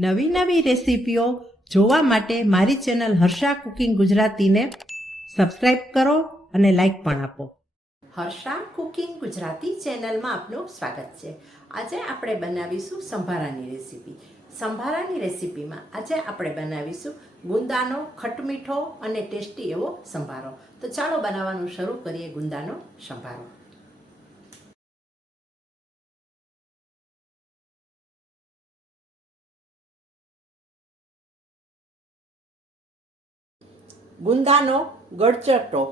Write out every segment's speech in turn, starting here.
નવી નવી રેસીપીઓ જોવા માટે મારી ચેનલ હર્ષા કુકિંગ ગુજરાતીને સબસ્ક્રાઇબ કરો અને લાઈક પણ આપો. હર્ષા કુકિંગ ગુજરાતી ચેનલમાં આપનું સ્વાગત છે. આજે આપણે બનાવીશું સંભારાની રેસીપી. સંભારાની રેસીપીમાં આજે આપણે બનાવીશું ગુંદાનો ખટમીઠો અને ટેસ્ટી એવો સંભારો. તો ચાલો બનાવવાનું શરૂ કરીએ ગુંદાનો સંભારો. ગુંદાનો ગળચટો,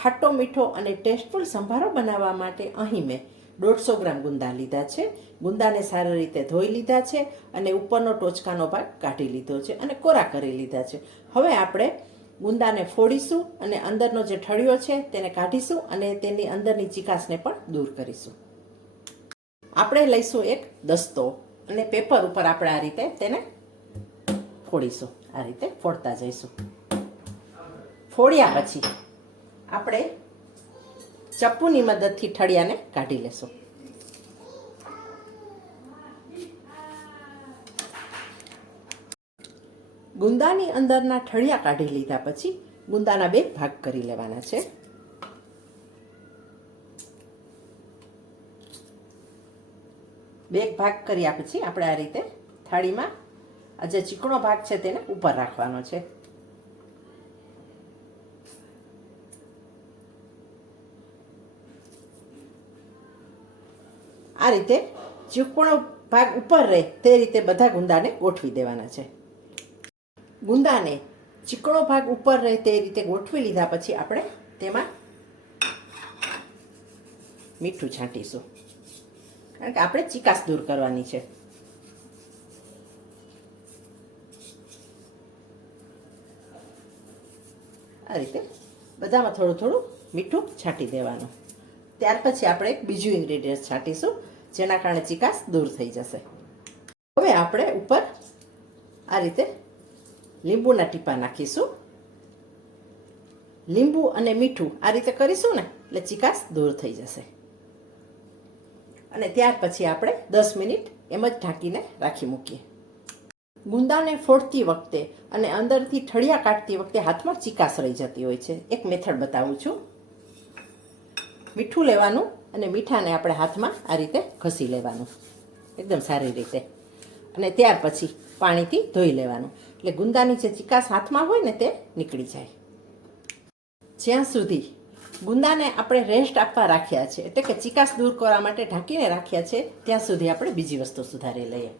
ખાટો મીઠો અને ટેસ્ટફુલ સંભારો બનાવવા માટે અહીં મેં દોઢસો ગ્રામ ગુંદા લીધા છે. ગુંદાને સારી રીતે ધોઈ લીધા છે અને ઉપરનો ટોચકાનો ભાગ કાઢી લીધો છે અને કોરા કરી લીધા છે. હવે આપણે ગુંદાને ફોડીશું અને અંદરનો જે ઠળિયો છે તેને કાઢીશું અને તેની અંદરની ચિકાસને પણ દૂર કરીશું. આપણે લઈશું એક દસ્તો અને પેપર ઉપર આપણે આ રીતે તેને ફોડીશું, આ રીતે ફોડતા જઈશું. ફોડ્યા પછી આપણે ચપ્પુની મદદથી ઠળિયાને કાઢી લેશું. ગુંદાની અંદરના ઠળિયા કાઢી લીધા પછી ગુંદાના બે ભાગ કરી લેવાના છે. બે ભાગ કર્યા પછી આપણે આ રીતે થાળીમાં આ જે ચીકણો ભાગ છે તેને ઉપર રાખવાનો છે. આ રીતે ચીકણો ભાગ ઉપર રહે તે રીતે બધા ગુંદાને ગોઠવી દેવાના છે. ગુંદાને ચીકણો ભાગ ઉપર રહે તે રીતે ગોઠવી લીધા પછી આપણે તેમાં મીઠું છાંટીશું. કારણ કે આપણે ચિકાસ દૂર કરવાની છે. આ રીતે બધામાં થોડું થોડું મીઠું છાંટી દેવાનું. ત્યાર પછી આપણે એક બીજું ઇન્ગ્રેડિયન્ટ છાંટીશું. જેના કારણે ચિકાસ દૂર થઈ જશે. હવે આપણે ઉપર આ રીતે લીંબુના ટીપા નાખીશું. લીંબુ અને મીઠું આ રીતે કરીશું ને, એટલે ચિકાસ દૂર થઈ જશે. અને ત્યાર પછી આપણે દસ મિનિટ એમ જ ઢાંકીને રાખી મૂકીએ. ગુંદાને ફોડતી વખતે અને અંદરથી ઠળિયા કાઢતી વખતે હાથમાં ચિકાસ રહી જતી હોય છે. એક મેથડ બતાવું છું. મીઠું લેવાનું અને મીઠાને આપણે હાથમાં આ રીતે ઘસી લેવાનું. એકદમ સારી રીતે. અને ત્યાર પછી પાણીથી ધોઈ લેવાનું. એટલે ગુંદાની જે ચિકાસ હાથમાં હોય ને તે નીકળી જાય. જ્યાં સુધી ગુંદાને આપણે રેસ્ટ આપવા રાખ્યા છે, એટલે કે ચિકાસ દૂર કરવા માટે ઢાંકીને રાખ્યા છે, ત્યાં સુધી આપણે બીજી વસ્તુ સુધારી લઈએ.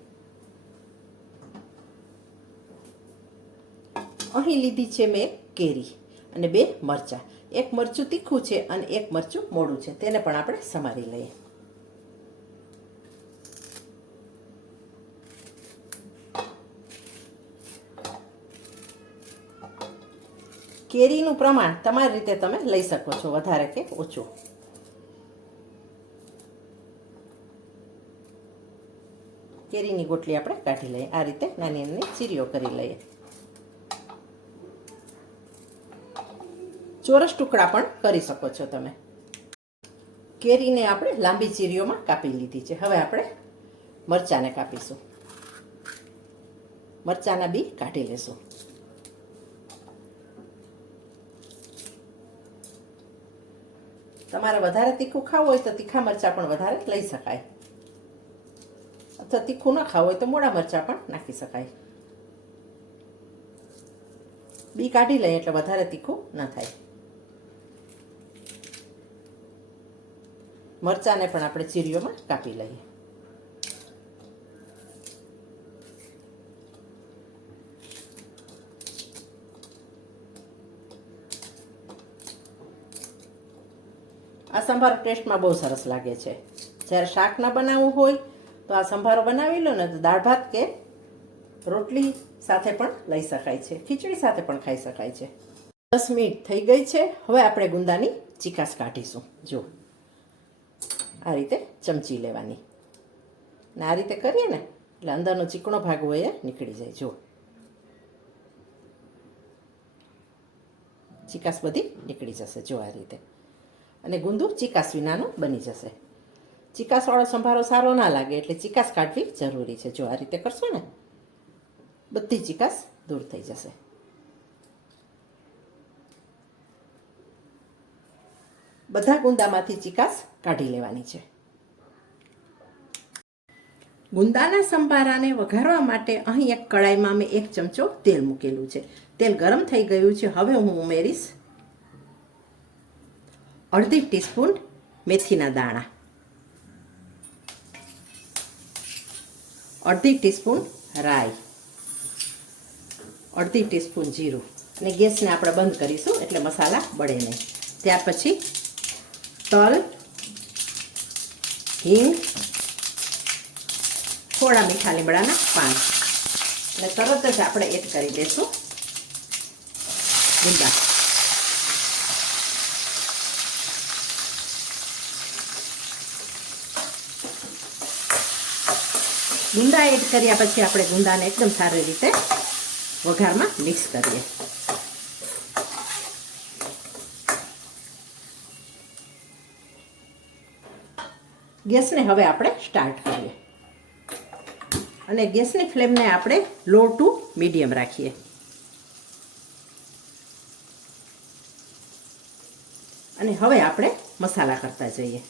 અહીં લીધી છે મેં કેરી અને બે મરચાં. એક મરચું તીખું છે અને એક મરચું મોડું છે. તેને પણ આપણે સમારી લઈએ. કેરીનું પ્રમાણ તમારી રીતે તમે લઈ શકો છો, વધારે કે ઓછું. કેરીની ગોટલી આપણે કાઢી લઈએ. આ રીતે નાની નાની ચીરીઓ કરી લઈએ. ચોરસ ટુકડા પણ કરી શકો છો તમે. કેરીને આપણે લાંબી ચીરીઓમાં કાપી લીધી છે. હવે આપણે મરચાંને કાપીશું. મરચાંના બી કાઢી લેશું. તમારે વધારે તીખું ખાવું હોય તો તીખા મરચાં પણ વધારે લઈ શકાય. અથવા તીખું ન ખાવું હોય તો મોડા મરચાં પણ નાખી શકાય. બી કાઢી લઈએ એટલે વધારે તીખું ન થાય. મરચાંને પણ આપણે ચીરીઓમાં કાપી લઈએ. આ સંભારો ટેસ્ટમાં બહુ સરસ લાગે છે. જ્યારે શાક ન બનાવવું હોય તો આ સંભારો બનાવી લો ને તો દાળ ભાત કે રોટલી સાથે પણ લઈ શકાય છે. ખીચડી સાથે પણ ખાઈ શકાય છે. દસ મિનિટ થઈ ગઈ છે. હવે આપણે ગુંદાની ચિકાસ કાઢીશું. જો આ રીતે ચમચી લેવાની. ને આ રીતે કરીએ ને, એટલે અંદરનો ચીકણો ભાગ હોય એ નીકળી જાય. જો ચિકાસ બધી નીકળી જશે. જો આ રીતે. અને ગુંદુ ચિકાસ વિનાનું બની જશે. ચિકાસવાળો સંભારો સારો ના લાગે, એટલે ચિકાસ કાઢવી જરૂરી છે. જો આ રીતે કરશો ને, બધી ચિકાસ દૂર થઈ જશે. બધા ગુંદામાંથી ચિકાસ કાઢી લેવાની છે. ગુંદાના સંભારાને વઘારવા માટે અહીં એક કડાઈમાં મેં એક ચમચો તેલ મૂકેલું છે. તેલ ગરમ થઈ ગયું છે. હવે હું ઉમેરીશ અડધી ટીસ્પૂન મેથીના દાણા. અડધી ટીસ્પૂન રાઈ. અડધી ટીસ્પૂન જીરું. અને ગેસને આપણે બંધ કરીશું એટલે મસાલા બળે નહીં. ત્યાર પછી તલ હિંગ થોડા મીઠા લીમડાના પાન. અને તરત જ આપણે એડ કરી દઈશું ગુંદા ગુંદા એડ કર્યા પછી આપણે ગુંદાને એકદમ સારી રીતે વઘારમાં મિક્સ કરીએ. ગેસને હવે આપણે સ્ટાર્ટ કરીએ. અને ગેસની ફ્લેમને આપણે લો ટુ મીડિયમ રાખીએ. અને હવે આપણે મસાલા કરતા જઈએ.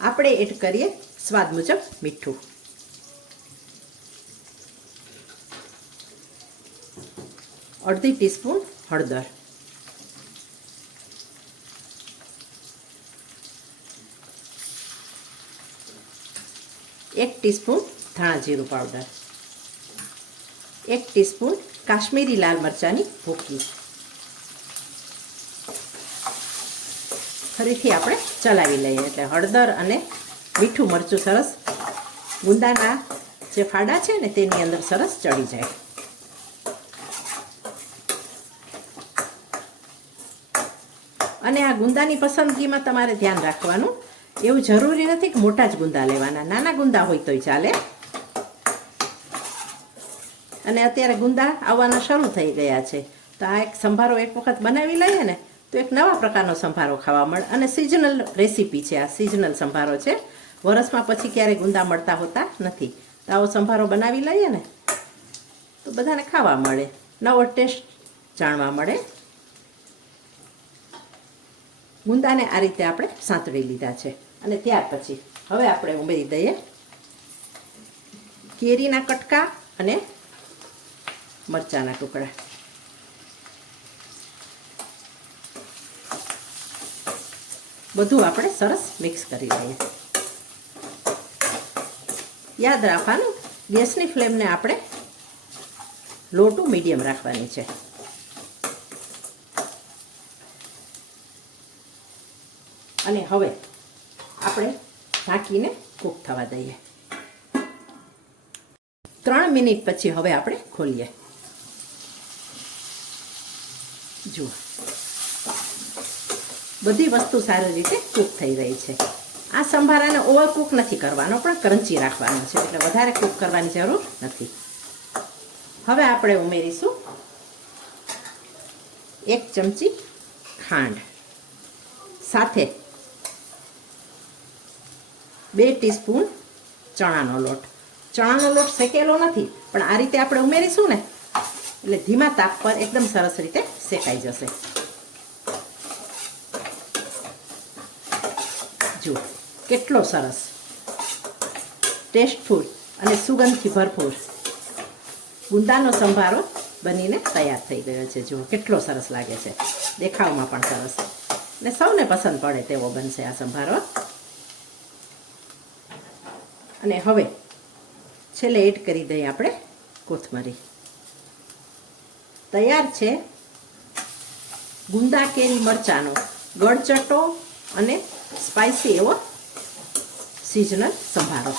આપણે એડ કરીએ સ્વાદ મુજબ મીઠું. અડધી ટીસ્પૂન હળદર. એક ટીસ્પૂન ધાણા જીરું પાવડર. એક ટીસ્પૂન કાશ્મીરી લાલ મરચાંની ભૂકી. ફરીથી આપણે ચલાવી લઈએ એટલે હળદર અને મીઠું મરચું સરસ ગુંદાના જે ફાડા છે ને તેની અંદર સરસ ચડી જાય. અને આ ગુંદાની પસંદગીમાં તમારે ધ્યાન રાખવાનું એવું જરૂરી નથી કે મોટા જ ગુંદા લેવાના. નાના ગુંદા હોય તોય ચાલે. અને અત્યારે ગુંદા આવવાના શરૂ થઈ ગયા છે. તો આ એક સંભારો એક વખત બનાવી લઈએ ને, તો એક નવા પ્રકારનો સંભારો ખાવા મળે. અને સિઝનલ રેસીપી છે આ સિઝનલ સંભારો છે. વરસમાં પછી ક્યારેય ગુંદા મળતા હોતા નથી. તો આવો સંભારો બનાવી લઈએ ને, તો બધાને ખાવા મળે. નવો ટેસ્ટ જાણવા મળે. ગુંદાને આ રીતે આપણે સાંતળી લીધા છે. અને ત્યાર પછી હવે આપણે ઉમેરી દઈએ કેરીના કટકા અને મરચાના ટુકડા. બધું આપણે સરસ મિક્સ કરી લઈએ. યાદ રાખવાનું, ગેસની ફ્લેમને આપણે લો ટુ મીડિયમ રાખવાની છે. અને હવે આપણે ઢાંકીને કૂક થવા દઈએ. ત્રણ મિનિટ પછી હવે આપણે ખોલીએ. જુઓ. બધી વસ્તુ સારી રીતે કૂક થઈ રહી છે. આ સંભારાને ઓવર કૂક નથી કરવાનો, પણ ક્રંચી રાખવાનો છે, એટલે વધારે કૂક કરવાની જરૂર નથી. હવે આપણે ઉમેરીશું એક ચમચી ખાંડ. સાથે બે ટીસ્પૂન ચણાનો લોટ. ચણાનો લોટ શેકેલો નથી, પણ આ રીતે આપણે ઉમેરીશું ને, એટલે ધીમા તાપ પર એકદમ સરસ રીતે શેકાઈ જશે. જુઓ, કેટલો સરસ. ટેસ્ટફુલ અને સુગંધથી ભરપૂર. ગુંદાનો સંભારો બનીને તૈયાર થઈ ગયો છે, જુઓ, કેટલો સરસ લાગે છે. દેખાવમાં પણ સરસ. ને સૌને પસંદ પડે તેવો બનશે આ સંભારો. અને હવે છેલ્લે એડ કરી દઈએ આપણે કોથમરી. તૈયાર છે ગુંદા કેરી મરચાંનો ગળચટો અને સ્પાઇસી એવો સિઝનલ સંભારો.